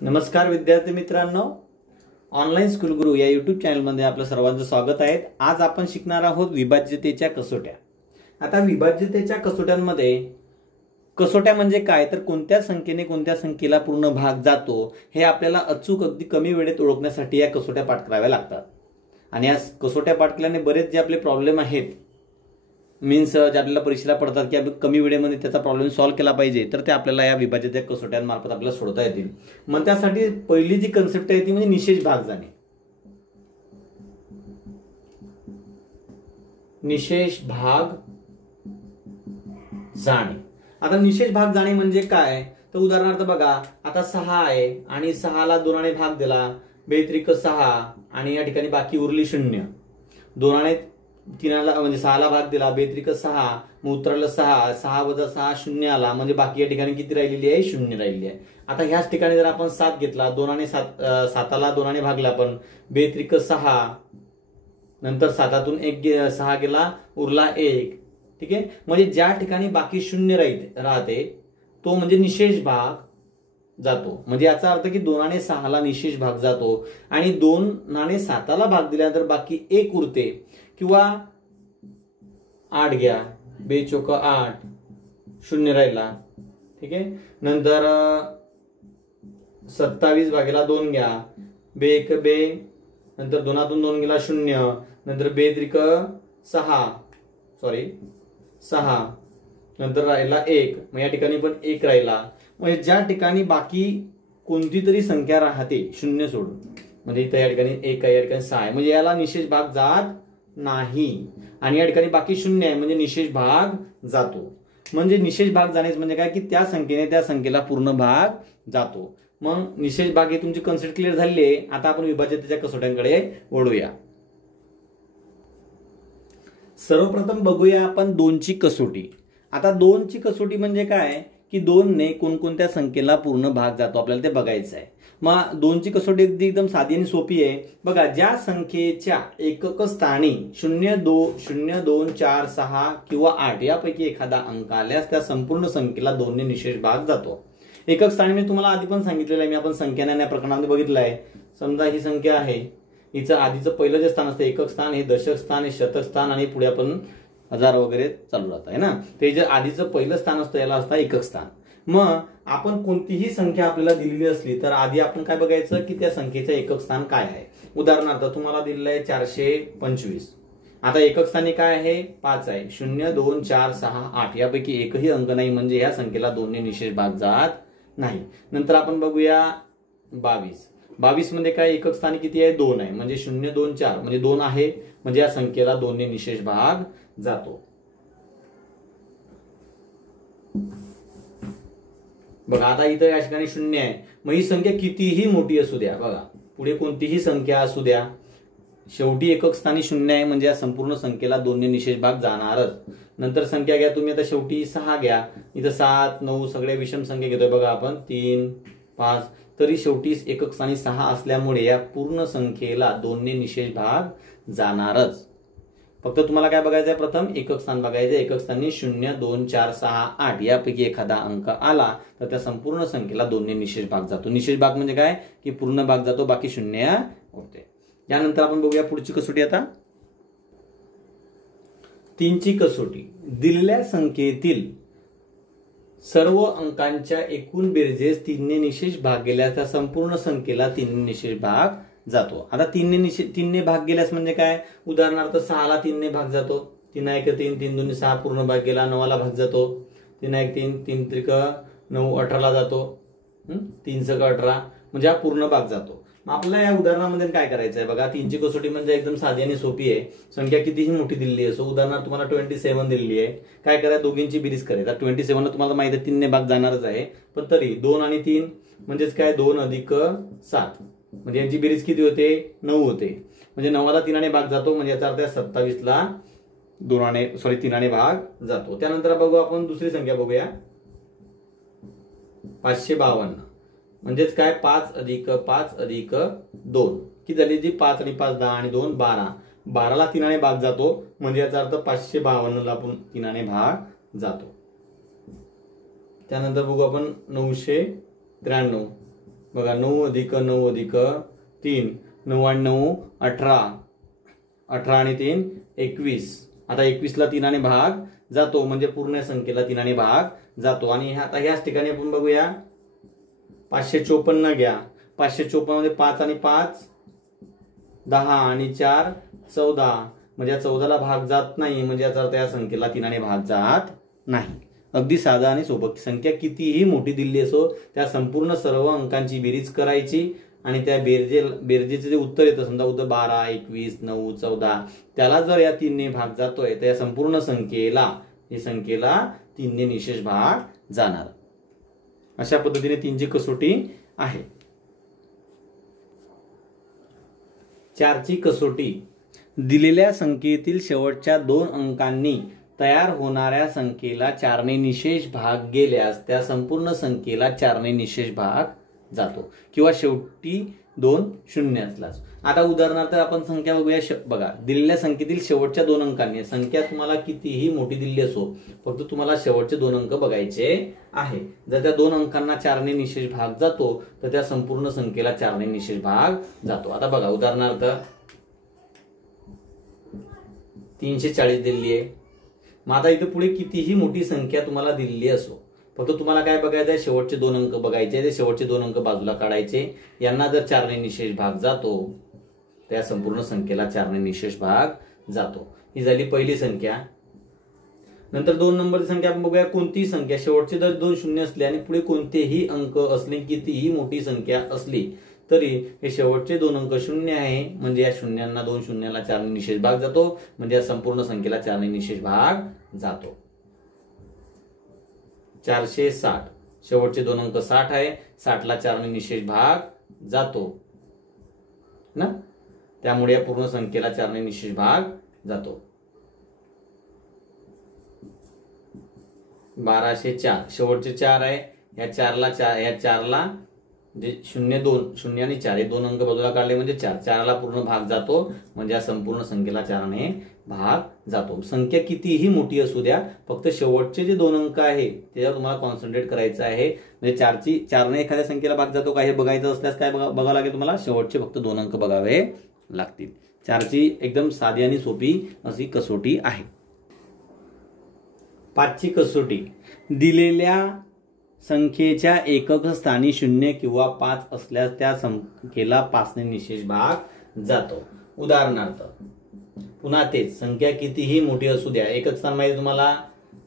नमस्कार विद्यार्थी मित्रांनो, ऑनलाईन स्कूल गुरु या यूट्यूब चॅनलमध्ये आपलं सर्वांचं स्वागत आहे। आज आपण शिकणार आहोत विभाज्यतेच्या कसोट्या। आता विभाज्यतेच्या कसोट्यांमध्ये कसोट्या म्हणजे काय, तर कोणत्या संख्येने कोणत्या संख्येला पूर्ण भाग जातो हे आपल्याला अचूक अगदी कमी वेळेत ओळखण्यासाठी या कसोट्या पाठ कराव्या लागतात। आणि या कसोट्या पाठ केल्याने बरेच जे आपले प्रॉब्लेम आहेत, मीन्स जे आपल्याला परीक्षेला पडतात की कमी वेळेमध्ये त्याचा प्रॉब्लेम सॉल्व्ह केला पाहिजे, तर ते आपल्याला या विभाज्यतेच्या कसोट्यांमार्फत आपल्याला सोडवता येतील। मग त्यासाठी पहिली जी कन्सेप्ट आहे ती म्हणजे निशेष भाग जाणे। निशेष भाग जाणे। आता निशेष भाग जाणे म्हणजे काय, तर उदाहरणार्थ बघा, आता 6 आहे आणि 6ला 2 ने भाग दिला, बेत्रिक 6 आणि या ठिकाणी बाकी उरली 0। 2 ने 3ला म्हणजे 6ला भाग दिला, बेत्रिक 6, मग उतरलं 6, 6 वजा 6 0 आला, म्हणजे बाकी या ठिकाणी किती राहिलेली आहे, 0 राहिलेली आहे। आता ह्याच ठिकाणी जर आपण 7 घेतला, 2 ने 7ला 2 ने भागला, पण बेत्रिक 6, नंतर 7तून 6 गेला, उरला 1। ठीक आहे, म्हणजे ज्या ठिकाणी बाकी 0 राहते तो म्हणजे निशेष भाग जातो। म्हणजे याचा अर्थ की 2 ने 6ला निशेष भाग जातो आणि 2 ने 7ला भाग दिल्यानंतर बाकी 1 उरते, किंवा 8 घ्या, बेचोक 8, 0 राहिला। ठीक आहे, नंतर 27 भागेला 2 घ्या, बे 1 बे, नंतर 2तून 2 गेला 0, नंतर बेत्रिक 6, नंतर राहिला 1, मग या ठिकाणी पण 1 राहिला। म्हणजे ज्या ठिकाणी बाकी कोणती तरी संख्या राहते 0 सोडून, म्हणजे इथं या ठिकाणी 1 आहे, या ठिकाणी 6 आहे, म्हणजे याला निशेष भाग जात नाही। आणि या ठिकाणी बाकी 0 आहे म्हणजे निशेष भाग जातो। म्हणजे निशेष भाग जाणेच म्हणजे काय की त्या संख्येने त्या संख्येला पूर्ण भाग जातो। मग निशेष भाग ही तुमची कन्सेप्ट क्लिअर झालेली आहे। आता आपण विभाज्यतेच्या कसोट्यांकडे वळूया। सर्वप्रथम बघूया आपण 2ची कसोटी। आता 2ची कसोटी म्हणजे काय की 2 ने कोणकोणत्या संख्येला पूर्ण भाग जातो आपल्याला ते बघायचं आहे। मग 2ची कसोटी एकदम साधी आणि सोपी आहे। बघा, ज्या संख्येच्या एकक स्थानी 0, 2, 4, 6 किंवा 8 यापैकी एखादा अंक आल्यास त्या संपूर्ण संख्येला 2 ने निशेष भाग जातो। एकक स्थानी मी तुम्हाला आधी पण सांगितलेलं आहे, मी आपण संख्याज्ञान या प्रकरणामध्ये बघितलं आहे। समजा ही संख्या आहे, हिचं आधीचं पहिलं जे स्थान असतं एकक स्थान, हे दशक स्थान, हे शतक स्थान, आणि पुढे आपण हजार वगैरे चालू राहत आहे ना, ते जे आधीचं पहिलं स्थान असतं याला असतं एकक स्थान। मग आपण कोणतीही संख्या आपल्याला दिलेली असली तर आधी आपण काय बघायचं की त्या संख्येचं एकक स्थान काय आहे। उदाहरणार्थ तुम्हाला दिलेलं आहे 425, आता एकक स्थानी काय आहे, 5 आहे। 0, 2, 4, 6, 8 यापैकी एकही अंक नाही, म्हणजे या संख्येला 2 ने निशेष भाग जात नाही। नंतर आपण बघूया 22 मध्ये काय एकक स्थानी किती आहे, 2 आहे, म्हणजे 0, 2, 4 म्हणजे 2 आहे, म्हणजे या संख्येला 2 ने निशेष भाग जातो। बघा, आता इथं या ठिकाणी 0 आहे, मग ही संख्या कितीही मोठी असू द्या, बघा पुढे कोणतीही संख्या असू द्या, शेवटी एकक स्थानी 0 आहे, म्हणजे या संपूर्ण संख्येला 2 ने निशेष भाग जाणारच। नंतर संख्या घ्या तुम्ही, आता शेवटी 6 घ्या, इथं 7, 9 सगळे विषम संख्या घेतोय बघा आपण, 3, 5, तरी शेवटी एकक स्थानी 6 असल्यामुळे या पूर्ण संख्येला 2 ने निशेष भाग जाणारच। फक्त तुम्हाला काय बघायचं आहे, प्रथम एकक स्थान बघायचं। एकक स्थानी 0, 2, 4, 6, 8 यापैकी एखादा अंक आला तर त्या संपूर्ण संख्येला 2 ने निशेष भाग जातो। निशेष भाग म्हणजे काय की पूर्ण भाग जातो, बाकी 0 उरते। यानंतर आपण बघूया पुढची कसोटी। आता 3ची कसोटी। दिलेल्या संख्येतील सर्व अंकांच्या एकूण बेरजेस 3 ने निशेष भाग गेल्यास त्या संपूर्ण संख्येला 3 ने निशेष भाग जातो। आता 3 ने भाग गेल्यास म्हणजे काय, उदाहरणार्थ 6ला 3 ने भाग जातो, 3 1 3, 3 2 6 पूर्ण भाग गेला, 9ला भाग जातो, 3 1 3, 3 त्रिक 9, 18ला जातो, 3 6 18, म्हणजे हा पूर्ण भाग जातो। मग आपल्याला या उदाहरणामध्ये काय करायचं आहे बघा, 3ची कसोटी म्हणजे एकदम साधी आणि सोपी आहे। संख्या कितीही मोठी दिलेली असो, उदाहरणार्थ तुम्हाला 27 दिलेली आहे, काय करायचं, दोघींची बेरीज करायची। 27ला तुम्हाला माहिती आहे 3 ने भाग जाणारच आहे, पण तरी 2 आणि 3 म्हणजेच काय, 2 अधिक 7, म्हणजे यांची बेरीज किती होते, 9 होते, म्हणजे 9ला 3 ने भाग जातो, म्हणजे याचा अर्थ 27ला 3 ने भाग जातो। त्यानंतर बघू आपण दुसरी संख्या बघूया, 552, म्हणजेच काय, 5 अधिक 5 अधिक 2 किती झाली जी, 5 आणि 5 10 आणि 2 12, 12ला 3 ने भाग जातो, म्हणजे याचा अर्थ 552ला आपण 3 ने भाग जातो। त्यानंतर बघू आपण 993, बघा 9+9+3 9 18 18 आणि 3 21. आता 21ला 3 भाग जातो म्हणजे पूर्ण संख्येला 3 भाग जातो. आणि आता ह्याच ठिकाणी आपण बघूया 554 घ्या. 554 मध्ये 5 आणि 5 10 आणि 4 14 म्हणजे 14ला भाग जात नाही म्हणजे याचा अर्थ या संख्येला 3 भाग जात नाही. अगदी साधा आणि सोपं. संख्या कितीही मोठी दिलेली असो त्या संपूर्ण सर्व अंकांची बेरीज करायची आणि त्या बेरजेचे जे उत्तर येतं समजा उत्तर 12 21 9 14 त्याला जर या 3ने भाग जातोय तर या संपूर्ण संख्येला 3ने निशेष भाग जाणार. अशा पद्धतीने 3ची कसोटी आहे. 4ची कसोटी. दिलेल्या संख्येतील शेवटच्या 2 अंकांनी तयार होणाऱ्या संख्येला 4ने निशेष भाग गेल्यास त्या संपूर्ण संख्येला 4ने निशेष भाग जातो किंवा शेवटी 2 शून्य असलाच. आता उदाहरणार्थ आपण संख्या बघूया. बघा दिलेल्या संख्येतील शेवटच्या 2 अंकांनी संख्या तुम्हाला कितीही मोठी दिलेली असो फक्त तुम्हाला शेवटचे 2 अंक बघायचे आहे. जर त्या 2 अंकांना 4ने निशेष भाग जातो तर त्या संपूर्ण संख्येला 4ने निशेष भाग जातो. आता बघा उदाहरणार्थ 340 दिलेली आहे. मग आता इथे पुढे कितीही मोठी संख्या तुम्हाला दिलेली असो फक्त तुम्हाला काय बघायचं आहे शेवटचे 2 अंक बघायचे. ते शेवटचे 2 अंक बाजूला काढायचे. यांना जर 4ने निशेष भाग जातो त्या संपूर्ण संख्येला 4ने निशेष भाग जातो. ही झाली पहिली संख्या. नंतर 2 नंबरची संख्या आपण बघूया. कोणतीही संख्या शेवटचे जर 2 शून्य असले आणि पुढे कोणतेही अंक असले कितीही मोठी संख्या असली तरी हे शेवटचे 2 अंक शून्य आहे म्हणजे या शून्यांना 2 शून्याला 4ने निशेष भाग जातो म्हणजे या संपूर्ण संख्येला 4ने निशेष भाग जातो. 460 शेवटचे 2 अंक 60 आहे. 60ला 4ने निशेष भाग जातो ना त्यामुळे या पूर्ण संख्येला 4ने निशेष भाग जातो. 1204 शेवटचे 4 आहे. या 4ला म्हणजे 0 2 0 आणि 4 हे 2 अंक बाजूला काढले म्हणजे 4 4ला पूर्ण भाग जातो म्हणजे या संपूर्ण संख्येला 4ने भाग जातो. संख्या कितीही मोठी असू द्या फक्त शेवटचे जे 2 अंक आहे त्याच्यावर तुम्हाला कॉन्सन्ट्रेट करायचं आहे. म्हणजे 4ने एखाद्या संख्येला भाग जातो का हे बघायचं असल्यास काय बघावं लागेल तुम्हाला शेवटचे फक्त 2 अंक बघावे लागतील. 4ची एकदम साधी आणि सोपी अशी कसोटी आहे. 5ची कसोटी. दिलेल्या संख्येच्या एकक स्थानी 0 किंवा 5 असल्यास त्या संख्येला 5ने निशेष भाग जातो. उदाहरणार्थ पुन्हा तेच संख्या कितीही मोठी असू द्या एकक स्थान माहिती तुम्हाला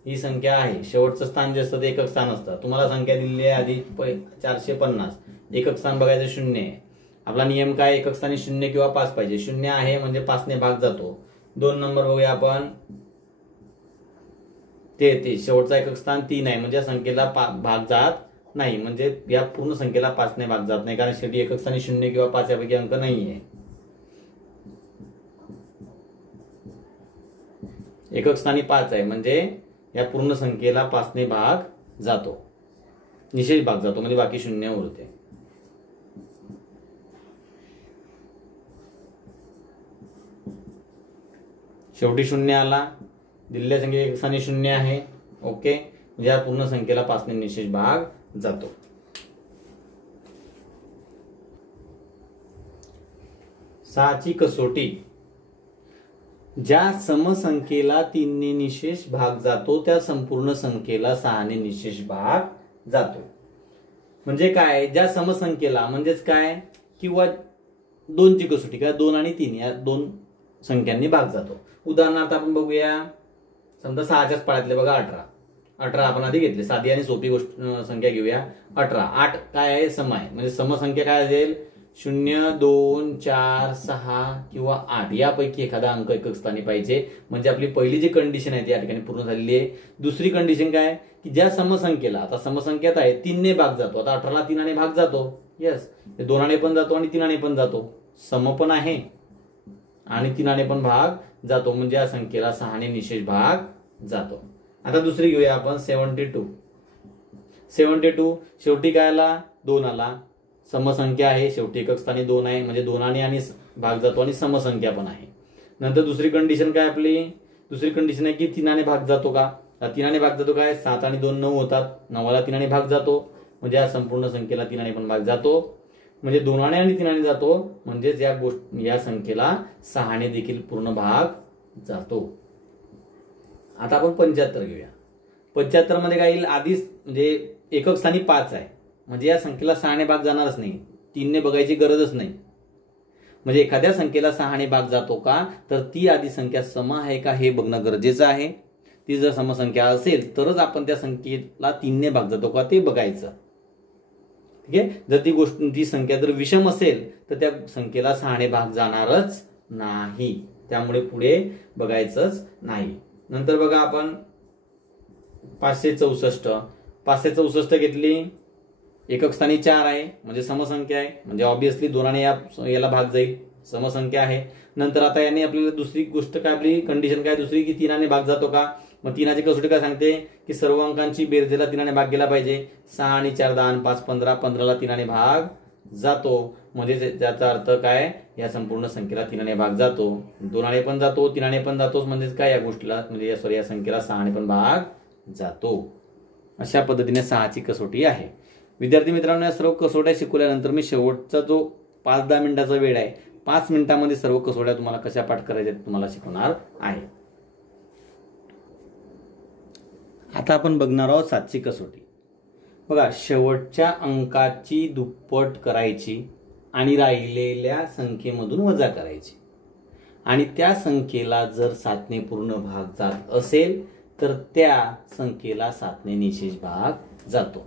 ही संख्या आहे. शेवटचं स्थान जे असतं ते एकक स्थान असतं. तुम्हाला संख्या दिलेली आहे आधी 450 एकक स्थान बघायचं 0 आहे. आपला नियम काय एकक स्थानी 0 किंवा 5 पाहिजे. 0 आहे म्हणजे 5ने भाग जातो. 2 नंबर बघूया आपण 33 शेवटचा एकक स्थान 3 आहे म्हणजे या संख्येला भाग जात नाही म्हणजे या पूर्ण संख्येला 5ने भाग जात नाही कारण शेवटी एकक स्थानी 0 किंवा 5 यापैकी अंक नाहीये. एकक स्थानी 5 आहे म्हणजे या पूर्ण संख्येला 5ने भाग जातो निशेष भाग जातो म्हणजे बाकी 0 उरते. शेवटी 0 आला. दिलेल्या संख्येच्या एकक स्थानी 0 आहे. ओके म्हणजे या पूर्ण संख्येला 5ने निशेष भाग जातो. 6ची कसोटी. ज्या समसंख्येला 3ने निशेष भाग जातो त्या संपूर्ण संख्येला 6ने निशेष भाग जातो. म्हणजे काय ज्या समसंख्येला म्हणजेच काय किंवा 2ची कसोटी काय 2 आणि 3 या 2 संख्यांनी भाग जातो. उदाहरणार्थ आपण बघूया समजा 6च्याच पाड्यातले बघा 18 आपण आधी घेतले. साधी आणि सोपी गोष्ट संख्या घेऊया. 18 8 काय आहे सम आहे म्हणजे समसंख्या काय असेल 0 2 4 6 किंवा 8 यापैकी एखादा अंक एकक स्थानी पाहिजे म्हणजे आपली पहिली जी कंडिशन आहे ती या ठिकाणी पूर्ण झालेली आहे. दुसरी कंडिशन काय की ज्या समसंख्येला आता समसंख्यात आहे 3ने भाग जातो. आता 18ला 3ने भाग जातो. यस 2ने पण जातो आणि 3ने पण जातो. सम पण आहे आणि 3ने पण भाग जातो म्हणजे या संख्येला 6ने निशेष भाग जातो. आता दुसरी घेऊया आपण 72 शेवटी काय आला 2 आला. समसंख्या आहे शेवटी एकक स्थानी 2 आहे म्हणजे 2ने आणि भाग जातो आणि समसंख्या पण आहे. नंतर दुसरी कंडिशन काय आपली दुसरी कंडिशन आहे की 3ने भाग जातो का 3ने भाग जातो काय 7 आणि 2 9 होतात. 9ला 3ने भाग जातो म्हणजे या संपूर्ण संख्येला 3ने पण भाग जातो. म्हणजे 2 आणि 3 जातो, म्हणजेच या संख्येला 6 देखील पूर्ण भाग जातो. आता आपण 75 घेऊया. 75 मध्ये काय येईल, आधीच म्हणजे एकक स्थानी 5 आहे, म्हणजे या संख्येला 6 भाग जाणारच नाही, 3 बघायची गरजच नाही. म्हणजे एखाद्या संख्येला 6 भाग जातो का, तर ती आधी संख्या सम आहे का हे बघणं गरजेचं आहे. ती जर समसंख्या असेल तरच आपण त्या संख्येला 3 भाग जातो का ते बघायचं. ठीक आहे. जर ती संख्या जर विषम असेल तर त्या संख्येला 6 भाग जाणारच नाही, त्यामुळे पुढे बघायचंच नाही. नंतर बघा आपण 564 घेतली, एकक स्थानी 4 आहे म्हणजे समसंख्या आहे, म्हणजे ऑब्विसली 2 याला भाग जाईल, समसंख्या आहे. नंतर आता याने आपल्याला दुसरी गोष्ट काय, आपली कंडिशन काय दुसरी, की 3 भाग जातो का. मग 3ची कसोटी काय सांगते की सर्व अंकांची बेरजेला 3 भाग गेला पाहिजे. 6 आणि 4 10 आणि 5 15, 15ला 3 भाग जातो, म्हणजे त्याचा अर्थ काय, या संपूर्ण संख्येला 3 भाग जातो. 2 पण जातो, 3 पण जातोच, म्हणजे काय या गोष्टीला म्हणजे या संख्येला 6 पण भाग जातो. अशा पद्धतीने 6ची कसोटी आहे. विद्यार्थी मित्रांनो, या सर्व कसोट्या शिकवल्यानंतर मी शेवटचा जो 5-10 मिनिटाचा वेळ आहे, 5 मिनिटांमध्ये सर्व कसोट्या तुम्हाला कशा पाठ करायच्या तुम्हाला शिकवणार आहे. आता आपण बघणार आहोत 7ची कसोटी. बघा, शेवटच्या अंकाची दुप्पट करायची आणि राहिलेल्या संख्येमधून वजा करायची, आणि त्या संख्येला जर 7ने पूर्ण भाग जात असेल तर त्या संख्येला 7ने निशेष भाग जातो.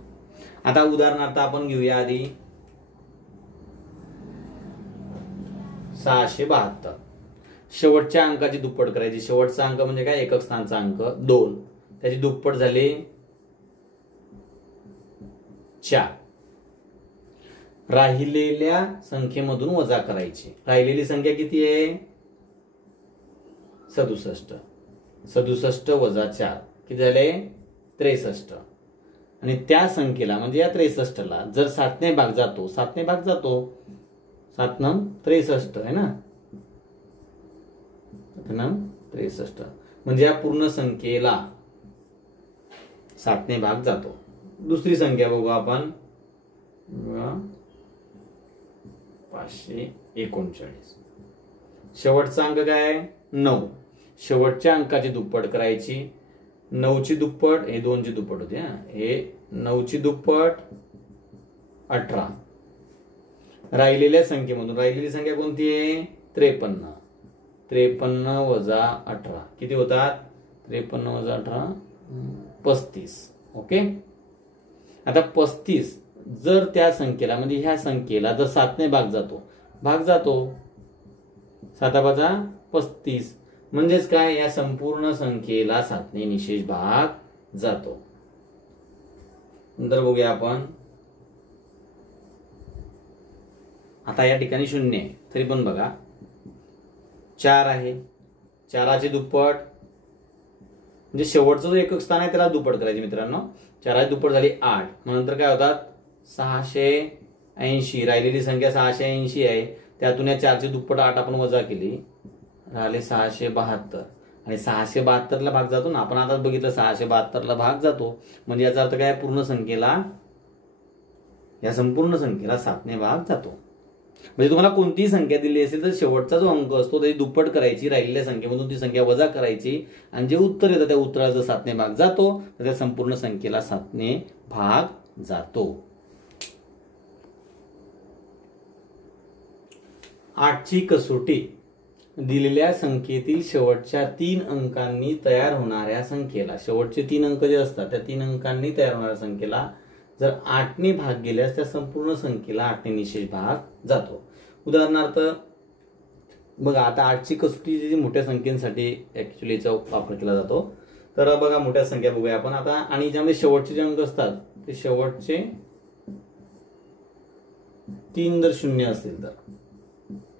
आता उदाहरणार्थ आपण घेऊया आधी 672. शेवटच्या अंकाची दुप्पट करायची. शेवटचा अंक म्हणजे काय, एकक स्थानचा अंक 2, त्याची दुप्पट झाली 4. राहिलेल्या संख्येमधून वजा करायची. राहिलेली संख्या किती आहे, 67. 67 वजा 4 किती झाले, 63. आणि त्या संख्येला म्हणजे या 63ला जर 7ने भाग जातो, 7ने भाग जातो, 7 9 63 आहे ना, 63, म्हणजे या पूर्ण संख्येला 7ने भाग जातो. दुसरी संख्या बघू आपण, 539. शेवटचा अंक काय, 9. शेवटच्या अंकाची दुप्पट करायची. 9ची दुप्पट, हे 2ची दुप्पट होती, हे 9ची दुप्पट 18. राहिलेल्या संख्येमधून, राहिलेली संख्या कोणती आहे, 53. 53 वजा 18 किती होतात, 53 वजा 18 35. ओके. आता 35 जर त्या संख्येला म्हणजे ह्या संख्येला जर 7ने भाग जातो, 7 35, म्हणजेच काय, या संपूर्ण संख्येला 7ने निशेष भाग जातो. नंतर बघूया आपण, आता या ठिकाणी 0 आहे तरी पण बघा 4 आहे, 4ची दुप्पट म्हणजे शेवटचं जो एकक स्थान आहे त्याला दुप्पट करायची मित्रांनो. 4ची दुप्पट झाली 8, मग नंतर काय होतात 680. राहिलेली संख्या 680 आहे, त्यातून या 4ची दुप्पट 8 आपण वजा केली, राहिले 672. आणि 672ला भाग जातो ना, आपण आता बघितलं 672ला भाग जातो, म्हणजे याचा अर्थ काय, पूर्ण संख्येला, या संपूर्ण संख्येला 7ने भाग जातो. म्हणजे तुम्हाला कोणतीही संख्या दिली असेल तर शेवटचा जो अंक असतो त्याची दुप्पट करायची, राहिलेल्या संख्येमधून ती संख्या वजा करायची, आणि जे उत्तर येतं त्या उत्तराला जर 7ने भाग जातो तर त्या संपूर्ण संख्येला 7ने भाग जातो. 8ची कसोटी. दिलेल्या संख्येतील शेवटच्या 3 अंकांनी तयार होणाऱ्या संख्येला, शेवटचे 3 अंक जे असतात त्या 3 अंकांनी तयार होणाऱ्या संख्येला जर 8ने भाग गेल्यास त्या संपूर्ण संख्येला 8ने निशेष भाग जातो. उदाहरणार्थ बघा, आता 8ची कसोटी जी मोठ्या संख्येसाठी ऍक्च्युअली याचा वापर केला जातो. तर बघा, मोठ्या संख्या बघूया आपण आता, आणि ज्यामध्ये शेवटचे जे अंक असतात ते शेवटचे 3 जर 0 असतील तर,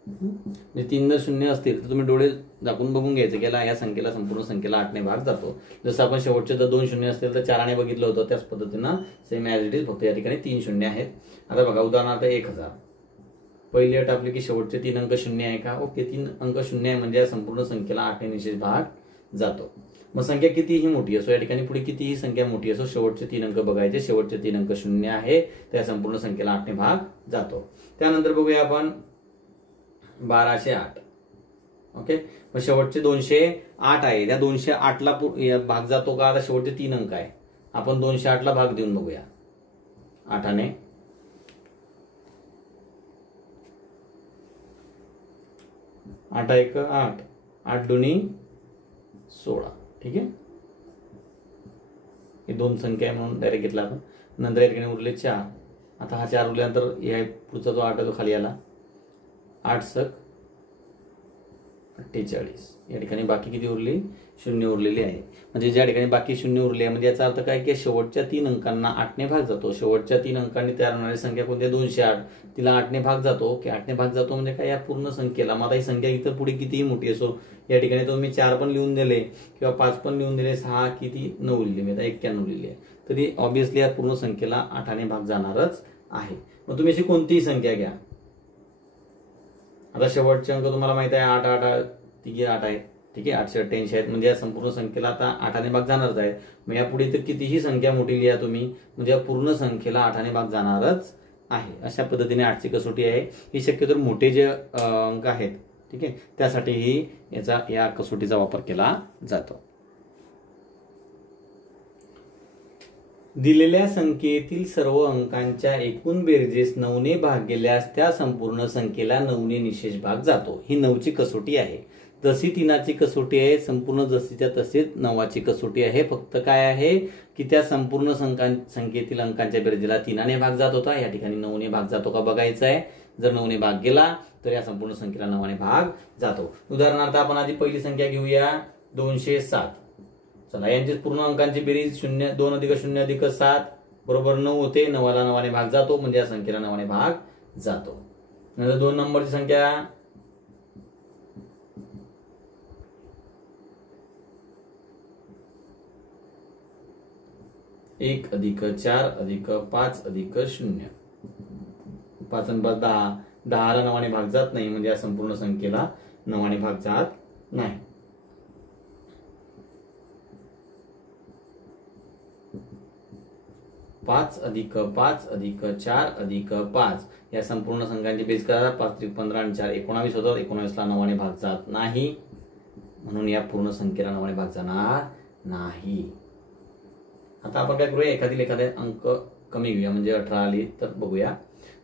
म्हणजे 3 जर 0 असतील तर तुम्ही डोळे दाखवून बघून घ्यायचं की या संख्येला, संपूर्ण संख्येला 8ने भाग जातो. जसं आपण शेवटचे जर 2 0 असतील तर 4ने बघितलं होतं, त्याच पद्धतीनं सेम ॲज इट इज, फक्त या ठिकाणी 3 0 आहेत. आता बघा उदाहरणार्थ 1000. पहिली अट आपली की शेवटचे 3 अंक 0 आहे का, ओके, 3 अंक 0 आहे म्हणजे या संपूर्ण संख्येला 8ने निशेष भाग जातो. मग संख्या कितीही मोठी असो, या ठिकाणी पुढे कितीही संख्या मोठी असो, शेवटचे 3 अंक बघायचे. शेवटचे 3 अंक 0 आहे, त्या संपूर्ण संख्येला 8 ने भाग जातो. त्यानंतर बघूया आपण 1208. ओके, मग शेवटचे 208 आहे, त्या 208ला भाग जातो का? आता शेवटचे 3 अंक आहे, आपण 208ला भाग देऊन बघूया 8ने. 8 1 8, 8 2 16. ठीक आहे, हे 2 संख्या आहे म्हणून डायरेक्ट घेतला आपण. नंतर या ठिकाणी उरले 4. आता हा 4 उरल्यानंतर या पुढचा जो 8 आहे तो खाली आला. 8 सक 48. या ठिकाणी बाकी किती उरली? 0 उरलेली आहे. म्हणजे ज्या ठिकाणी बाकी 0 उरली आहे म्हणजे याचा अर्थ काय की शेवटच्या 3 अंकांना 8 ने भाग जातो. शेवटच्या 3 अंकांनी तयार होणारी संख्या कोणती? 208. तिला 8 ने भाग जातो की 8 ने भाग जातो म्हणजे काय? या पूर्ण संख्येला. मग आता ही संख्या इतर पुढे कितीही मोठी असो, या ठिकाणी तुम्ही 4 पण लिहून दिले किंवा 5 पण लिहून दिले, 6 किती 9 लिहिली, मी आता 91 लिहिली आहे, तरी ऑब्व्हियसली या पूर्ण संख्येला 8 ने भाग जाणारच आहे. मग तुम्ही अशी कोणतीही संख्या घ्या. आता शेवटचे अंक तुम्हाला माहित आहे 8 8 तिघे 8 आहे. ठीक आहे, 888 आहेत, म्हणजे या संपूर्ण संख्येला आता 8 ने भाग जाणारच आहे. मग यापुढे तर कितीही संख्या मोठी लिहा तुम्ही, म्हणजे या पूर्ण संख्येला 8 ने भाग जाणारच आहे. अशा पद्धतीने 8ची कसोटी आहे. ही शक्यतो मोठे जे अंक आहेत, ठीक आहे, त्यासाठीही या कसोटीचा वापर केला जातो. दिलेल्या संख्येतील सर्व अंकांच्या एकूण बेरजेस 9 ने भाग गेल्यास त्या संपूर्ण संख्येला 9 ने निशेष भाग जातो. ही 9ची कसोटी आहे. जशी 3ची कसोटी आहे, संपूर्ण जशीच्या तशीच 9ची कसोटी आहे. फक्त काय आहे की त्या संपूर्ण संख्येतील अंकांच्या बेरजेला 3 ने भाग जात होता, या ठिकाणी 9 ने भाग जातो का बघायचं आहे. जर 9 ने भाग गेला तर या संपूर्ण संख्येला 9 ने भाग जातो. उदाहरणार्थ आपण आधी पहिली संख्या घेऊया 207. चला, यांची पूर्ण अंकांची बेरीज 2 अधिक 0 अधिक 7 बरोबर 9 होते. 9ला 9 ने भाग जातो म्हणजे या संख्येला 9 ने भाग जातो. नंतर 2 नंबरची संख्या 1 अधिक 4 अधिक 5 अधिक 0. 5 आणि 5 10. 10ला 9 ने भाग जात नाही म्हणजे या संपूर्ण संख्येला 9 ने भाग जात नाही. 5 अधिक 5 अधिक 4 अधिक 5 या संपूर्ण संख्यांची बेरीज करा. 5 त्रिक 15 आणि 4 19 होतात. 19ला 9 ने भाग जात नाही म्हणून या पूर्ण संख्येला 9 ने भाग जाणार नाही. आता आपण काय करूया, एखादा अंक कमी घेऊया, म्हणजे 18 आली तर बघूया.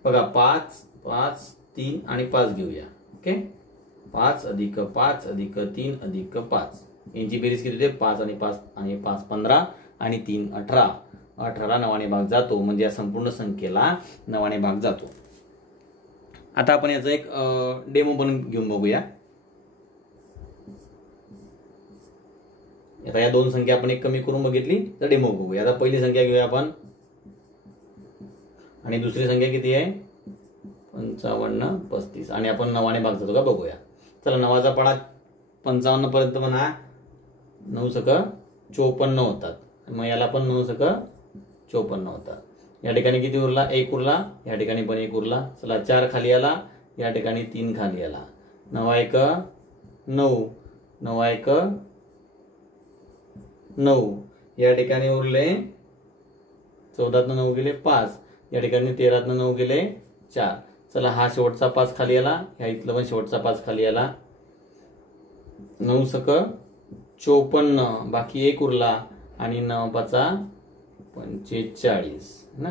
बघा 5 5 3 आणि 5 घेऊया. ओके, 5 अधिक 5 अधिक 3 अधिक 5 यांची बेरीज किती होते? 5 आणि 5 आणि 5 15 आणि 3 18. 18ला 9 ने भाग जातो म्हणजे या संपूर्ण संख्येला 9 ने भाग जातो. आता आपण याचा एक डेमो पण घेऊन बघूया. आता या 2 संख्या आपण एक कमी करून बघितली तर डेमो बघूया. आता पहिली संख्या घेऊया आपण आणि दुसरी संख्या किती आहे? 55 35 आणि आपण 9 ने भाग जातो का बघूया. चला, 9चा पाढा 55 पर्यंत म्हणा. 9 सक 54 होतात, मग याला पण 9 सक 54 होतात. या ठिकाणी किती उरला? 1 उरला. या ठिकाणी पण 1 उरला. चला, 4 खाली आला, या ठिकाणी 3 खाली आला. 9 1 9 9 1 9. या ठिकाणी उरले 14तनं 9 गेले 5. या ठिकाणी 13तनं 9 गेले 4. चला, हा शेवटचा 5 खाली आला, ह्या इथला पण शेवटचा 5 खाली आला. 9 सक 54, बाकी 1 उरला आणि 9 5 45 ना.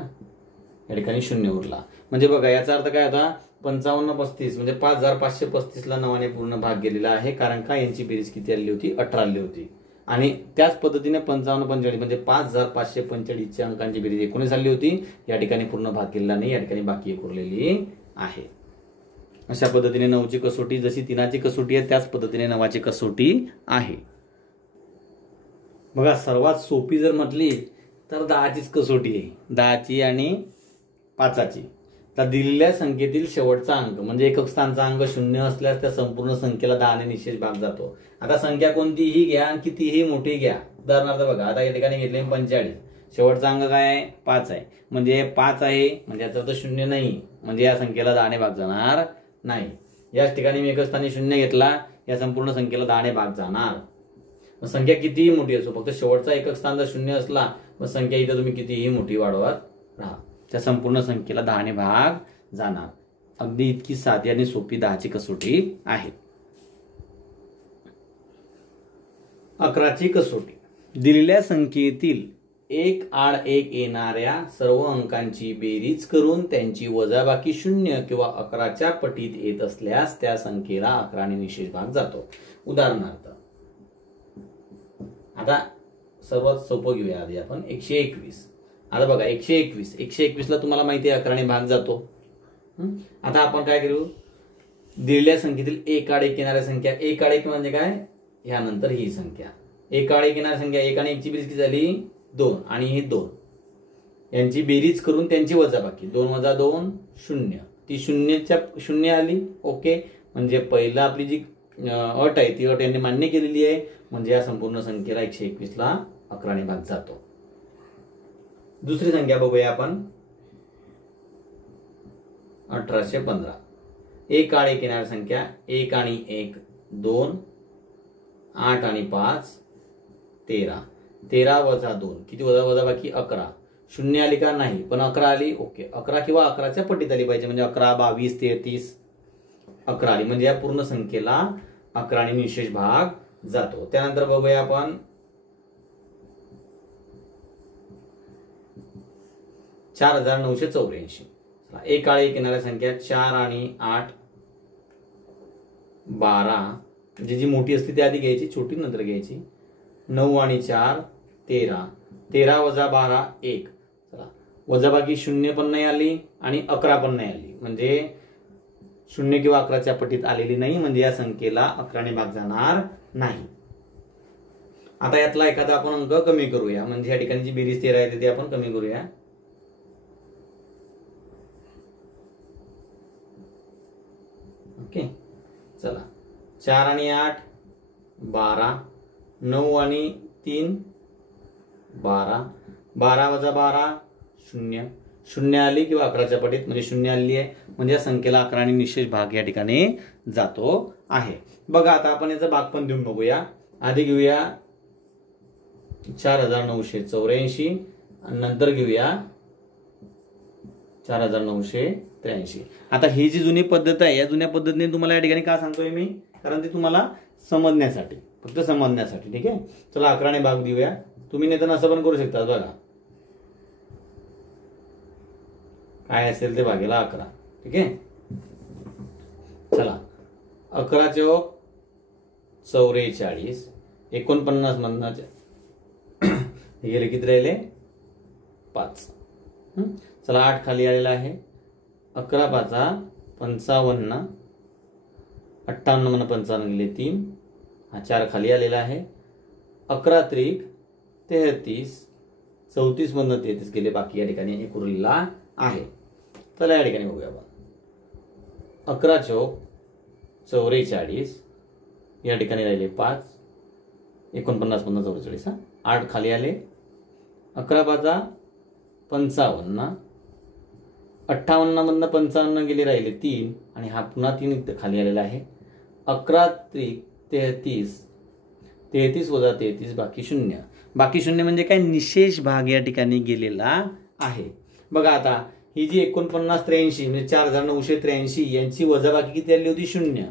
या ठिकाणी 0 उरला. म्हणजे बघा याचा अर्थ काय होता? 55 35 म्हणजे 5535ला 9 ने पूर्ण भाग गेलेला आहे. कारण का? यांची बेरीज किती आली होती? 18 आली होती. आणि त्याच पद्धतीने 55 45 म्हणजे 5545च्या अंकांची बेरीज 19 आली होती. या ठिकाणी पूर्ण भाग केलेला नाही, या ठिकाणी बाकी 1 उरलेली आहे. अशा पद्धतीने 9ची कसोटी जशी 3ची कसोटी आहे त्याच पद्धतीने 9ची कसोटी आहे. बघा, सर्वात सोपी जर म्हटली तर 10चीच कसोटी आहे. 10ची आणि 5ची. तर दिलेल्या संख्येतील शेवटचा अंक म्हणजे एकक स्थानचा अंक 0 असल्यास त्या संपूर्ण संख्येला 10 ने निशेष भाग जातो. आता संख्या कोणतीही घ्या आणि कितीही मोठी घ्या. उदाहरणार्थ बघा, आता या ठिकाणी घेतले 45. शेवटचा अंक काय आहे? 5 आहे. म्हणजे 5 आहे म्हणजे याचा अर्थ 0 नाही, म्हणजे या संख्येला 10 ने भाग जाणार नाही. याच ठिकाणी मी एकच स्थानी 0 घेतला, या संपूर्ण संख्येला 10 ने भाग जाणार. मग संख्या कितीही मोठी असो, फक्त शेवटचा एकक स्थान जर 0 असला मग संख्या इथं तुम्ही कितीही मोठी वाढवत राहा, त्या संपूर्ण संख्येला 10 ने भाग जाणार. अगदी इतकी साधी आणि सोपी 10ची कसोटी आहे. 11ची कसोटी. दिलेल्या संख्येतील एक आड एक येणाऱ्या सर्व अंकांची बेरीज करून त्यांची वजाबाकी 0 किंवा 11च्या पटीत येत असल्यास त्या संख्येला 11 ने निशेष भाग जातो. उदाहरणार्थ आता सर्वात सोपं घेऊया आधी आपण 121. आता बघा 121 ला तुम्हाला माहिती आहे 11 ने भाग जातो. आता आपण काय करू, दिलेल्या संख्येतील एक आड एक येणाऱ्या संख्या, एक आड एक म्हणजे काय, ह्यानंतर ही संख्या एक आड एक येणाऱ्या संख्या, 1 आणि 1 ची बेरीज किती झाली 2 आणि ही 2 यांची बेरीज करून त्यांची वजाबाकी 2 वजा 2 0, ती 0 आली. ओके, म्हणजे पहिला आपली जी अट आहे ती अट यांनी मान्य केलेली आहे, म्हणजे या संपूर्ण संख्येला 121 ला 11 ने भाग जातो. दुसरी संख्या बघूया आपण 1815. एक आड एक येणाऱ्या संख्या, 1 आणि 1 2, 8 आणि 5 13, 13 वजा 2 किती, वजाबाकी 11. 0 आली का, नाही, पण 11 आली. ओके, 11 किंवा 11च्या पटीत आली पाहिजे, म्हणजे 11 22 33 11 आली, म्हणजे या पूर्ण संख्येला 11 ने निशेष भाग जातो. त्यानंतर बघूया आपण 4984. एक आड एक येणाऱ्या संख्या 4 आणि 8 12, म्हणजे जी मोठी असते ती आधी घ्यायची, छोटी नंतर घ्यायची. 9 आणि 4 13, 13 वजा 12 1. चला, वजाबाकी 0 पण नाही आली आणि 11 पण नाही आली, म्हणजे 0 किंवा 11च्या पटीत आलेली नाही, म्हणजे या संख्येला 11 ने भाग जाणार नाही. आता यातला एखादा आपण अंक कमी करूया, म्हणजे या ठिकाणी जी बेरीज 13 येते ती आपण कमी करूया. ओके, चला, 4 आणि 8 12, 9 आणि 3 12, 12 वजा 12 0, 0 आली किंवा 11च्या पटीत, म्हणजे 0 आली आहे, म्हणजे या संख्येला 11 ने निशेष भाग या ठिकाणी जातो आहे. बघा आता आपण याचा भाग पण देऊन बघूया. आधी घेऊया 4984 आणि नंतर घेऊया 4983. आता ही जी जुनी पद्धत आहे, या जुन्या पद्धतीने तुम्हाला या ठिकाणी का सांगतोय मी, कारण ते तुम्हाला समजण्यासाठी, फक्त समजण्यासाठी. ठीक आहे, चला 11 ने भाग देऊया. तुम्ही नाही तर असं पण करू शकता, बघा काय असेल ते भागेला 11. ठीक आहे, चला 11 चौक 44, 49 मधनं हे गेले किती राहिले 5. चला 8 खाली आलेला आहे. 11 5 55, 58 मधनं 55 गेले 3, हा 4 खाली आलेला आहे. 11 त्रिक 33, 34 मधनं 33 गेले, बाकी या ठिकाणी एक उरलेला आहे. चला या ठिकाणी बघूया आपण 11 चौक 44, या ठिकाणी राहिले 5, 49 मधनं 44, 8 खाली आले. 11 5 55, 58 मधनं 55 गेले, राहिले 3 आणि हा पुन्हा 3 खाली आलेला आहे. 11 त्रिक 33, 33 वजा 33 बाकी 0. बाकी 0 म्हणजे काय, निशेष भाग या ठिकाणी गेलेला आहे. बघा आता ही जी 4983 म्हणजे 4983 यांची वजाबाकी किती आली होती 0,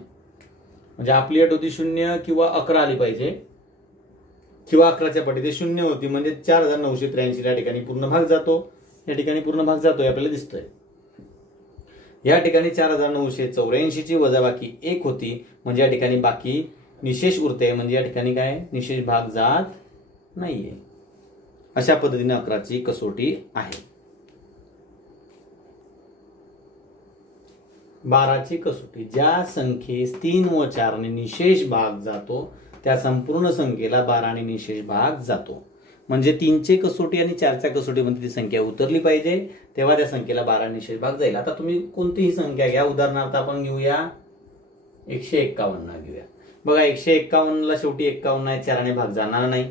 म्हणजे आपली अट होती 0 किंवा 11 आली पाहिजे, किंवा 11च्या पटीत 0 होती, म्हणजे 4983 या ठिकाणी पूर्ण भाग जातो. या ठिकाणी पूर्ण भाग जातोय आपल्याला दिसतोय. या ठिकाणी 4984 ची वजाबाकी 1 होती, म्हणजे या ठिकाणी बाकी निशेष उरते, म्हणजे या ठिकाणी काय निशेष भाग जात नाहीये. अशा पद्धतीने 11ची कसोटी आहे. 12ची कसोटी. ज्या संख्येस 3 व 4 ने निशेष भाग जातो त्या संपूर्ण संख्येला 12 ने निशेष भाग जातो. म्हणजे 3चे कसोटी आणि 4च्या कसोटीमध्ये ती संख्या उतरली पाहिजे, तेव्हा त्या संख्येला 12 निशेष भाग जाईल. आता तुम्ही कोणतीही संख्या घ्या, उदाहरणार्थ आपण घेऊया 151 घेऊया. बघा 151 ला शेवटी 51 आहे, 4 ने भाग जाणार नाही.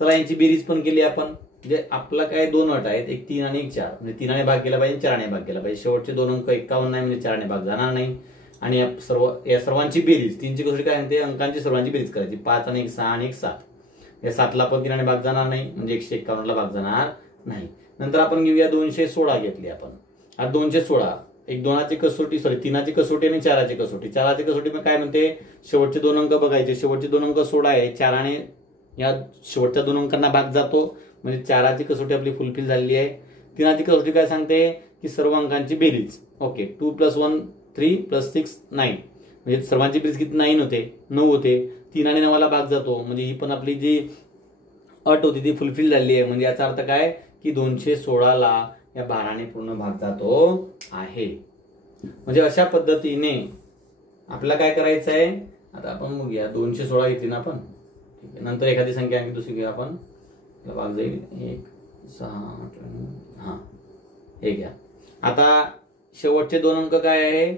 चला यांची बेरीज पण केली आपण, म्हणजे आपला काय 2 अट आहेत, एक 3 आणि एक 4, म्हणजे 3 ने भाग केला पाहिजे, 4 ने भाग केला पाहिजे. शेवटचे 2 अंक 51 आहे, म्हणजे 4 ने भाग जाणार नाही. आणि या सर्वांची बेरीज 3ची कसोटी काय म्हणते, अंकांची सर्वांची बेरीज करायची, 5 आणि 1 6 आणि 1 7. या 7ला पण 3ने भाग जाणार नाही, म्हणजे 151ला भाग जाणार नाही. नंतर आपण घेऊया 216 घेतली आपण. आता 216 एक 2ची कसोटी, सॉरी 3ची कसोटी आणि 4ची कसोटी. 4ची कसोटी मग काय म्हणते, शेवटचे 2 अंक बघायचे. शेवटचे 2 अंक 16 आहे, 4ने या शेवटच्या 2 अंकांना भाग जातो, म्हणजे 4ची कसोटी आपली फुलफिल झालेली आहे. 3ची कसोटी काय सांगते की सर्व अंकांची बेरीज. ओके, 2 + 1 3 + 6 9, म्हणजे सर्वांची बेरीज किती 9 होते, 9 होते. 3ने 9ला भाग जातो, म्हणजे ही पण आपली जी अट होती ती फुलफिल झालेली आहे. म्हणजे याचा अर्थ काय की 216ला या 12ने पूर्ण भाग जातो आहे. म्हणजे अशा पद्धतीने आपल्याला काय करायचं आहे, आता आपण बघूया 216 घेतली ना आपण, ठीक आहे. नंतर एखादी संख्या आणखी दुसरी घेऊया आपण, भाग जाईल 1 6 हा हे घ्या. आता शेवटचे 2 अंक काय आहे,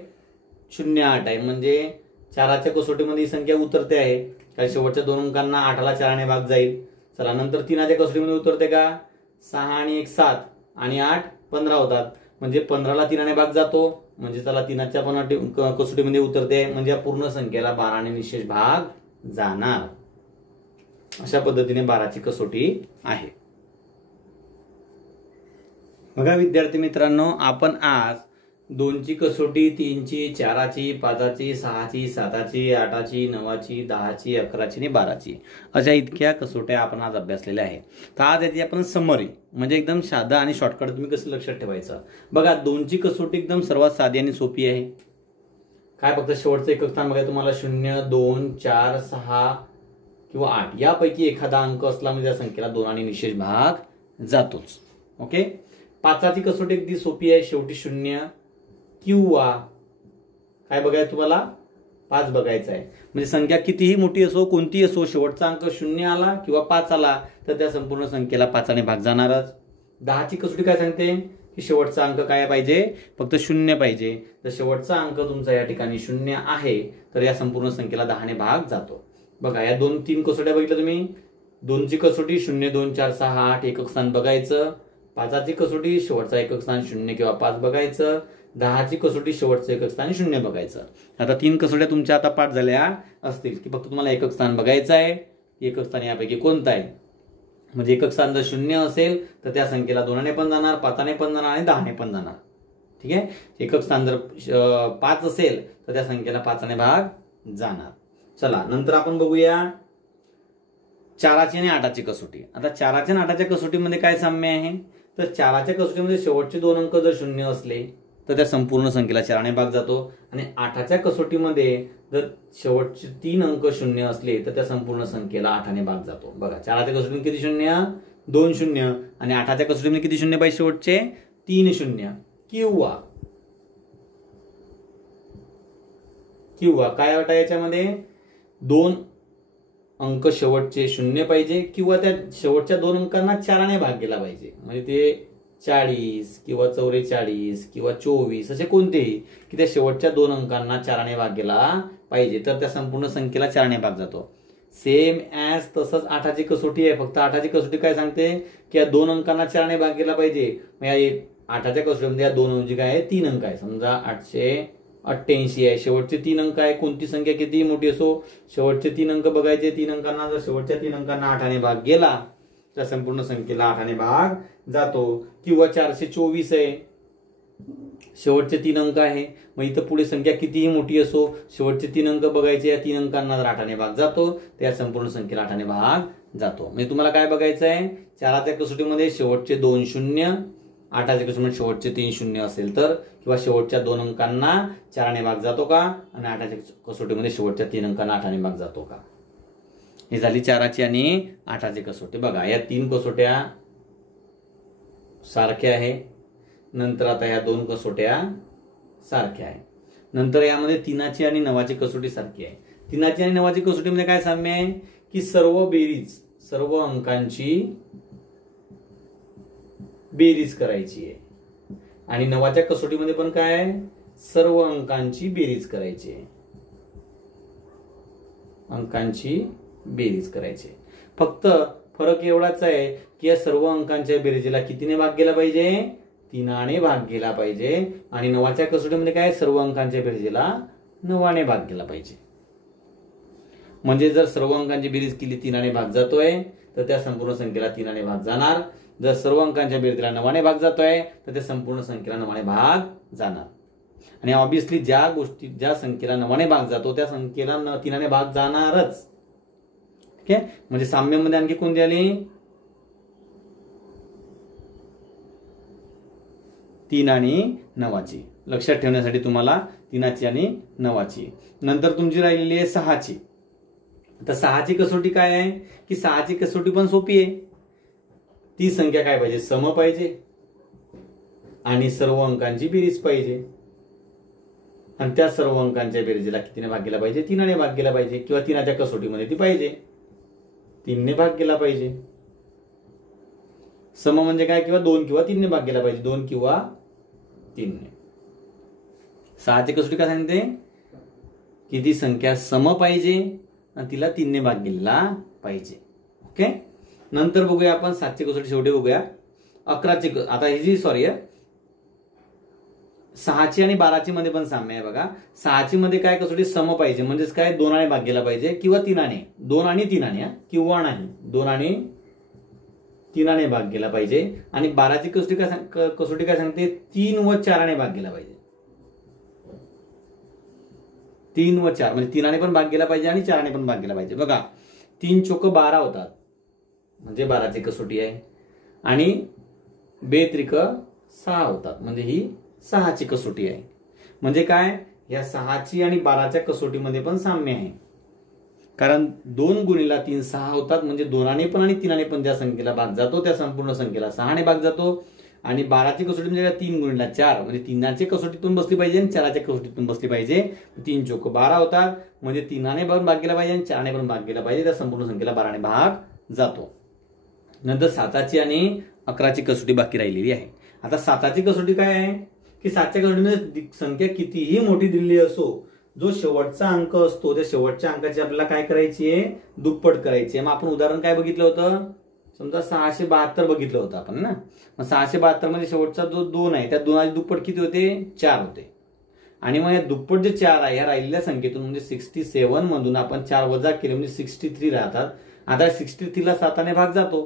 0 8 आहे, म्हणजे 4च्या कसोटीमध्ये ही संख्या उतरते आहे, कारण शेवटच्या 2 अंकांना 8ला 4ने भाग जाईल. चला, नंतर 3च्या कसोटीमध्ये उतरते का, 6 आणि 1 7 आणि 8 15 होतात, म्हणजे 15ला 3ने भाग जातो, म्हणजे चला 3च्या पण कसोटीमध्ये उतरते, म्हणजे या पूर्ण संख्येला 12ने निशेष भाग जाणार. अशा पद्धतीने 12ची कसोटी आहे. बघा विद्यार्थी मित्रांनो, आपण आज 2ची कसोटी, 3ची, 4ची, 5ची, 6ची, 7ची, 8ची, 9ची, 10ची, 11ची आणि 12ची अशा इतक्या कसोट्या आपण आज अभ्यासलेल्या आहे. तर आज याची आपण समरी, म्हणजे एकदम साधा आणि शॉर्टकट तुम्ही कसं लक्षात ठेवायचं. बघा 2ची कसोटी एकदम सर्वात साधी आणि सोपी आहे. काय फक्त शेवटचं एकक स्थान बघा, तुम्हाला 0 2 4 6 किंवा 8 यापैकी एखादा अंक असला म्हणजे या संख्येला 2ने निशेष भाग जातोच. ओके. 5ची कसोटी अगदी सोपी आहे, शेवटी 0 किंवा काय बघायचं तुम्हाला, 5 बघायचं आहे. म्हणजे संख्या कितीही मोठी असो, कोणती असो, शेवटचा अंक 0 आला किंवा 5 आला तर त्या संपूर्ण संख्येला 5ने भाग जाणारच. 10ची कसोटी काय सांगते की शेवटचा अंक काय पाहिजे, फक्त 0 पाहिजे. तर शेवटचा अंक तुमचा या ठिकाणी 0 आहे, तर या संपूर्ण संख्येला 10ने भाग जातो. बघा या 2-3 कसोट्या बघितल्या तुम्ही. 2ची कसोटी 0 2 4 6 8 एकक स्थान बघायचं. 5ची कसोटी शेवटचा एकक स्थान 0 किंवा 5 बघायचं. 10ची कसोटी शेवटचं एकक स्थान 0 बघायचं. आता 3 कसोट्या तुमच्या आता पाठ झाल्या असतील की फक्त तुम्हाला एकक स्थान बघायचं आहे. एकक स्थान यापैकी कोणतं आहे, म्हणजे एकक स्थान जर 0 असेल तर त्या संख्येला 2ने पण जाणार, 5ने पण जाणार आणि 10ने पण जाणार. ठीक आहे. एकक स्थान जर 5 असेल तर त्या संख्येला 5ने भाग जाणार. चला, नंतर आपण बघूया 4ची आणि 8ची कसोटी. आता 4च्या आणि 8च्या कसोटीमध्ये काय साम्य आहे, तर 4च्या कसोटीमध्ये शेवटचे 2 अंक जर 0 असले तर त्या संपूर्ण संख्येला 4ने भाग जातो, आणि 8च्या कसोटीमध्ये जर शेवटचे 3 अंक 0 असले तर त्या संपूर्ण संख्येला 8ने भाग जातो. बघा 4च्या कसोटीमध्ये किती 0 2 0, आणि 8च्या कसोटीमध्ये किती 0 पाहिजे, शेवटचे 3 0. किंवा काय अट आहे याच्यामध्ये, 2 अंक शेवटचे 0 पाहिजे किंवा त्या शेवटच्या 2 अंकांना 4ने भाग गेला पाहिजे. म्हणजे ते 40 किंवा 44 किंवा 24 असे कोणतेही की त्या शेवटच्या 2 अंकांना 4ने भाग गेला पाहिजे, तर त्या संपूर्ण संख्येला 4ने भाग जातो. सेम ॲज तसंच 8ची कसोटी आहे. फक्त 8ची कसोटी काय सांगते की या 2 अंकांना 4ने भाग गेला पाहिजे. मग या 8च्या कसोटीमध्ये या 2 ऐवजी काय आहे, 3 अंक आहे. समजा 888 आहे, शेवटचे 3 अंक आहे. कोणती संख्या किती मोठी असो, शेवटचे 3 अंक बघायचे. 3 अंकांना जर शेवटच्या 3 अंकांना 8ने भाग गेला त्या संपूर्ण संख्येला 8ने भाग जातो. किंवा 424 आहे, शेवटचे 3 अंक आहे. मग इथं पुढे संख्या कितीही मोठी असो, शेवटचे 3 अंक बघायचे. या 3 अंकांना जर 8ने भाग जातो त्या संपूर्ण संख्येला 8ने भाग जातो. म्हणजे तुम्हाला काय बघायचं आहे, 4च्या कसोटीमध्ये शेवटचे 2 0, 8च्या कसोटीमध्ये शेवटचे 3 0 असेल तर, किंवा शेवटच्या 2 अंकांना 4ने भाग जातो का, आणि 8च्या कसोटीमध्ये शेवटच्या 3 अंकांना 8ने भाग जातो का. ही झाली 4ची आणि 8ची कसोटी. बघा या 3 कसोट्या सारख्या आहे. नंतर आता ह्या 2 कसोट्या सारख्या आहे. नंतर यामध्ये 3ची आणि 9ची कसोटी सारखी आहे. 3ची आणि 9ची कसोटीमध्ये काय साम्य आहे की सर्व बेरीज, सर्व अंकांची बेरीज करायची आहे. आणि 9च्या कसोटीमध्ये पण काय आहे, सर्व अंकांची बेरीज करायची आहे. अंकांची बेरीज करायची. फक्त फरक एवढाच आहे की या सर्व अंकांच्या बेरीजला कितीने भाग गेला पाहिजे, 3ने भाग गेला पाहिजे. आणि 9च्या कसोटीमध्ये काय, सर्व अंकांच्या बेरीजला 9ने भाग गेला पाहिजे. म्हणजे जर सर्व अंकांची बेरीज केली 3 भाग जातोय तर त्या संपूर्ण संख्येला 3 भाग जाणार. जर सर्व अंकांच्या बेरीजला 9 भाग जातोय तर त्या संपूर्ण संख्येला 9 भाग जाणार. आणि ऑब्विसली ज्या संख्येला 9 भाग जातो त्या संख्येला 3 भाग जाणारच. ओके, म्हणजे साम्यमध्ये आणखी कोणती आली? 3 आणि 9ची. लक्षात ठेवण्यासाठी तुम्हाला 3ची आणि 9ची. नंतर तुमची राहिलेली आहे 6ची. तर 6ची कसोटी काय आहे की 6ची कसोटी पण सोपी आहे. ती संख्या काय पाहिजे? सम पाहिजे आणि सर्व अंकांची बेरीज पाहिजे. आणि त्या सर्व अंकांच्या बेरीजला कितीने भाग गेला पाहिजे? 3ने भाग गेला पाहिजे किंवा 3च्या कसोटीमध्ये ती पाहिजे 3ने भाग गेला पाहिजे. सम म्हणजे काय? किंवा 2 किंवा 3ने भाग गेला पाहिजे. 2 किंवा 3ने. 6ची कसोटी काय सांगते की ती संख्या सम पाहिजे आणि तिला 3ने भाग गेलेला पाहिजे. ओके, नंतर बघूया आपण 7ची कसोटी शेवटी बघूया. 11ची आता ही जी 6ची आणि 12ची मध्ये पण साम्य आहे बघा. 6ची मध्ये काय कसोटी? सम पाहिजे म्हणजेच काय? 2ने भाग गेला पाहिजे किंवा 3ने. 2 आणि 3ने किंवा नाही 2 आणि 3ने भाग गेला पाहिजे. आणि 12ची कसोटी काय सांगते? 3 व 4ने भाग गेला पाहिजे. 3 व 4 म्हणजे 3ने पण भाग गेला पाहिजे आणि 4ने पण भाग गेला पाहिजे. बघा 3 चोक 12 होतात म्हणजे 12ची कसोटी आहे. आणि 2 त्रिक 6 होतात म्हणजे ही 6ची कसोटी आहे. म्हणजे काय? या 6ची आणि 12च्या कसोटीमध्ये पण साम्य आहे. कारण 2 गुणिला 3 6 होतात म्हणजे 2ने पण आणि 3ने पण ज्या संख्येला भाग जातो त्या संपूर्ण संख्येला 6ने भाग जातो. आणि 12ची कसोटी म्हणजे 3 गुणिला 4 म्हणजे 3च्या कसोटीतून बसली पाहिजे आणि 4च्या कसोटीतून बसली पाहिजे. 3 चोक 12 होतात म्हणजे 3ने पण भाग गेला पाहिजे आणि 4ने पण भाग गेला पाहिजे. त्या संपूर्ण संख्येला 12ने भाग जातो. नंतर 7ची आणि 11ची कसोटी बाकी राहिलेली आहे. आता 7ची कसोटी काय आहे की 7च्या कसोटीमध्ये संख्या कितीही मोठी दिलेली असो, जो शेवटचा अंक असतो त्या शेवटच्या अंकाची आपल्याला काय करायची आहे? दुप्पट करायची आहे. मग आपण उदाहरण काय बघितलं होतं? समजा 672 बघितलं होतं आपण ना. मग 672 मध्ये शेवटचा जो 2 आहे त्या 2ची दुप्पट किती होते? 4 होते. आणि मग या दुप्पट जे 4 आहे या राहिलेल्या संख्येतून म्हणजे 67 मधून आपण 4 वजा केले म्हणजे 63 राहतात. आता 63ला 7ने भाग जातो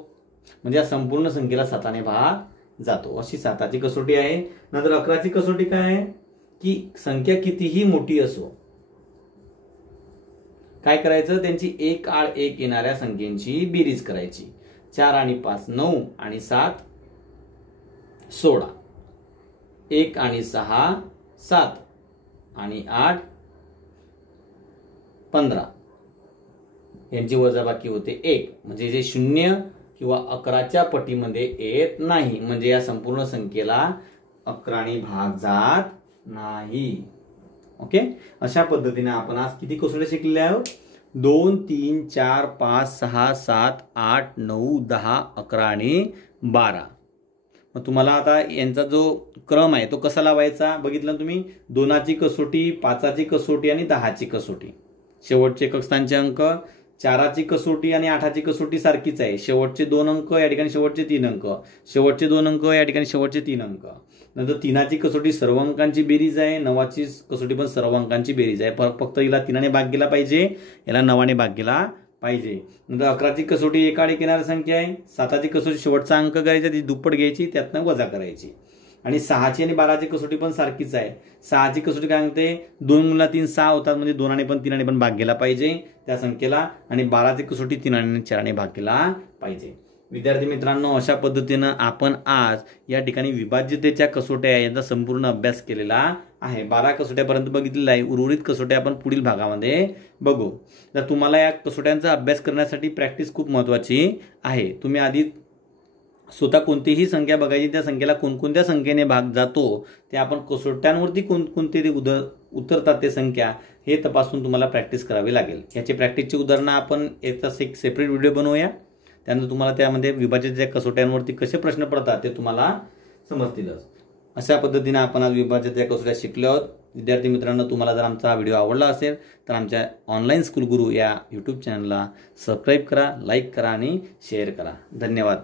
म्हणजे या संपूर्ण संख्येला 7ने भाग जातो. अशी 7ची कसोटी आहे. नंतर 11ची कसोटी काय आहे की संख्या कितीही मोठी असो काय करायचं? त्यांची एक आड एक येणाऱ्या संख्येची बेरीज करायची. 4 आणि 5 9 आणि 7 16. 1 आणि 6 7 आणि 8 15. यांची वजाबाकी होते 1 म्हणजे जे 0 किंवा 11च्या पटीमध्ये येत नाही म्हणजे या संपूर्ण संख्येला 11ने भाग जात नाही. ओके, अशा पद्धतीने आपण आज किती कसोट्या शिकलेल्या आहोत? 2 3 4 5 6 7 8 9 10 11 आणि 12. मग तुम्हाला आता यांचा जो क्रम आहे तो कसा लावायचा बघितलं तुम्ही. 2ची कसोटी, 5ची कसोटी आणि 10ची कसोटी. शेवटचे एकक स्थानचे अंक. 4ची कसोटी आणि 8ची कसोटी सारखीच आहे. शेवटचे 2 अंक या ठिकाणी शेवटचे 3 अंक. शेवटचे 2 अंक या ठिकाणी शेवटचे 3 अंक. नंतर 3ची कसोटी सर्व अंकांची बेरीज आहे. 9ची कसोटी पण सर्व अंकांची बेरीज आहे. फक्त हिला 3ने भाग गेला पाहिजे, याला 9ने भाग गेला पाहिजे. नंतर 11ची कसोटी एक आड एक येणारी संख्या आहे. 7ची कसोटी शेवटचा अंक करायचा, ती दुप्पट घ्यायची, त्यातनं वजा करायची. आणि 6ची आणि 12ची कसोटी पण सारखीच आहे. 6ची कसोटी काय सांगते? 2 गुणिला 3 6 होतात म्हणजे 2ने पण 3ने पण भाग गेला पाहिजे त्या संख्येला. आणि 12ची कसोटी 3 आणि 4ने भाग केला पाहिजे. विद्यार्थी मित्रांनो, अशा पद्धतीनं आपण आज या ठिकाणी विभाज्यतेच्या कसोट्या यांचा संपूर्ण अभ्यास केलेला आहे. 12 कसोट्यापर्यंत बघितलेला आहे. उर्वरित कसोट्या आपण पुढील भागामध्ये बघू. तर तुम्हाला या कसोट्यांचा अभ्यास करण्यासाठी प्रॅक्टिस खूप महत्त्वाची आहे. तुम्ही आधी स्वतः कोणतीही संख्या बघायची, त्या संख्येला कोणकोणत्या संख्येने भाग जातो ते आपण कसोट्यांवरती कोणकोणते उतरतात ते संख्या हे तपासून तुम्हाला प्रॅक्टिस करावी लागेल. याची प्रॅक्टिसची उदाहरणं आपण एक सेपरेट व्हिडिओ बनवूया. त्यानंतर तुम्हाला त्यामध्ये विभाज्यतेच्या कसोट्यांवरती कसे प्रश्न पडतात ते तुम्हाला समजतीलच. अशा पद्धतीने आपण आज विभाज्यतेच्या कसोट्या शिकलो आहोत. विद्यार्थी मित्रांनो, तुम्हाला जर आमचा व्हिडिओ आवडला असेल तर आमच्या ऑनलाईन स्कूल गुरु या यूट्यूब चॅनलला सबस्क्राईब करा, लाईक करा आणि शेअर करा. धन्यवाद.